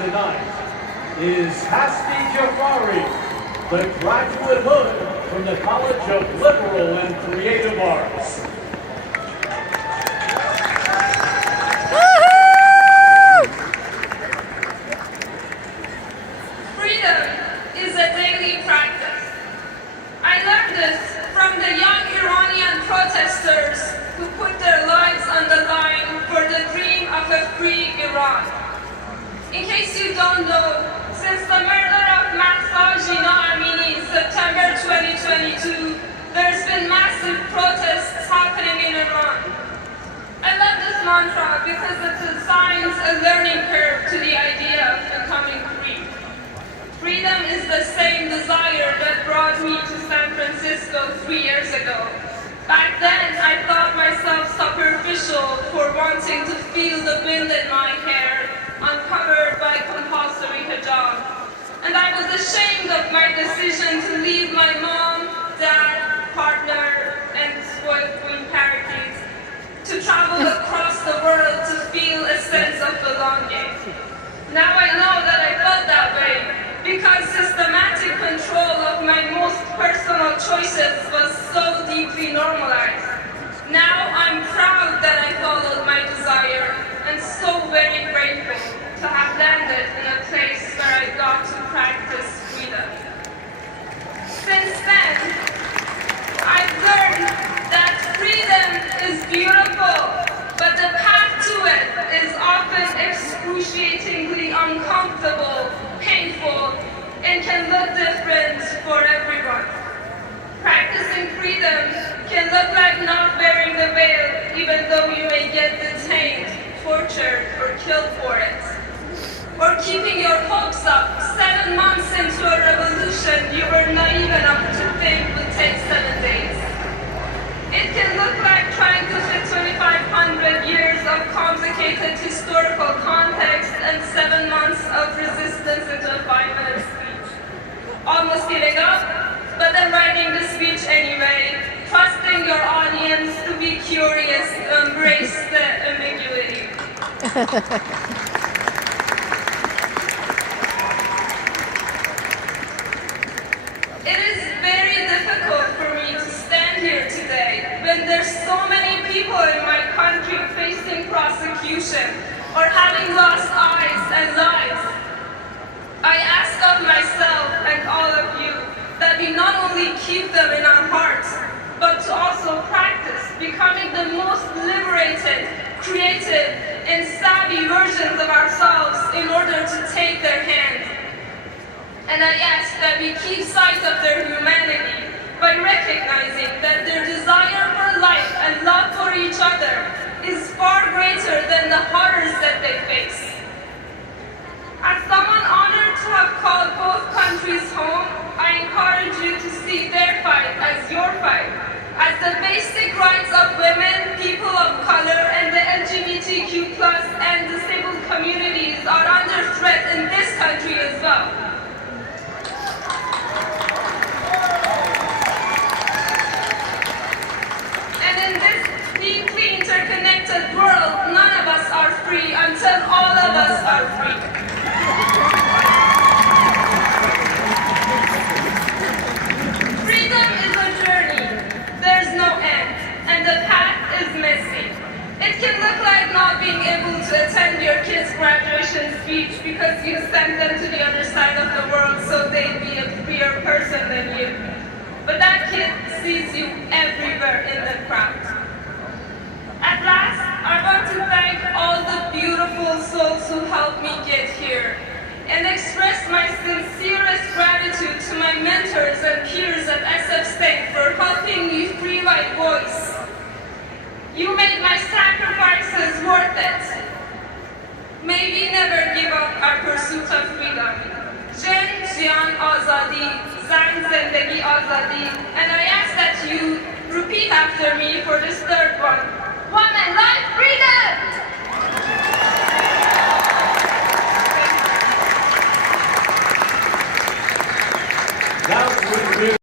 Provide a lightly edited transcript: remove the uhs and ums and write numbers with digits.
tonight is Hasti Jafari, the graduate hood from the College of Liberal and Creative Arts. Freedom is a daily practice. I learned this from the young Iranian protesters who put their lives on the line for the dream of a free Iran. In case you don't know, since the murder of Jina in September 2022, there's been massive protests happening in Iran. I love this mantra because it assigns a learning curve to the idea of becoming free. Freedom is the same desire that brought me to San Francisco 3 years ago. Back then, I thought myself superficial for wanting to feel the wind in my hair, uncovered by compulsory hijab. And I was ashamed of my decision to leave my mom, dad, partner, and spoiled queen parakeets to travel across the world to feel a sense of belonging. Now I know that I felt that way because systematic control of my most personal choices was so deeply normalized. Now I'm proud that I followed my desire and so very grateful to have landed in a place where I got to practice freedom. Since then, I've learned that freedom is beautiful, but the path to it is often excruciatingly uncomfortable, painful, and can look different for everyone. Practicing freedom can look like not wearing the veil, even though you may get detained, tortured, or killed for it. Or keeping your hopes up 7 months into a revolution you were naive enough to think would take 7 days. It can look like trying to fit 2,500 years of complicated historical context and 7 months of resistance into a 5-minute speech. Almost giving up, but then writing the speech anyway, trusting your audience to be curious, to embrace the ambiguity. It is very difficult for me to stand here today when there's so many people in my country facing prosecution or having lost eyes and lives. I ask of myself and all of you that we not only keep them in our hearts, but to also practice becoming the most liberated, creative, and savvy versions of ourselves in order to take their hand. And I ask that we keep sight of their humanity by recognizing that their desire for life and love for each other is far greater than the horrors that they face. As someone honored to have called both countries home, I encourage you to see their fight as your fight, as the basic rights of women, people of color, and the LGBTQ+ and disabled communities are under threat in this country as well. Interconnected world, none of us are free until all of us are free. Freedom is a journey. There's no end, and the path is messy. It can look like not being able to attend your kid's graduation speech because you sent them to the other side of the world so they'd be a freer person than you. But that kid sees you everywhere in the crowd. At last, I want to thank all the beautiful souls who helped me get here and express my sincerest gratitude to my mentors and peers at SF State for helping me free my voice. You made my sacrifices worth it. May we never give up our pursuit of freedom. Jen, Jian, Azadi, Zan, Zendegi, Azadi, and I ask that you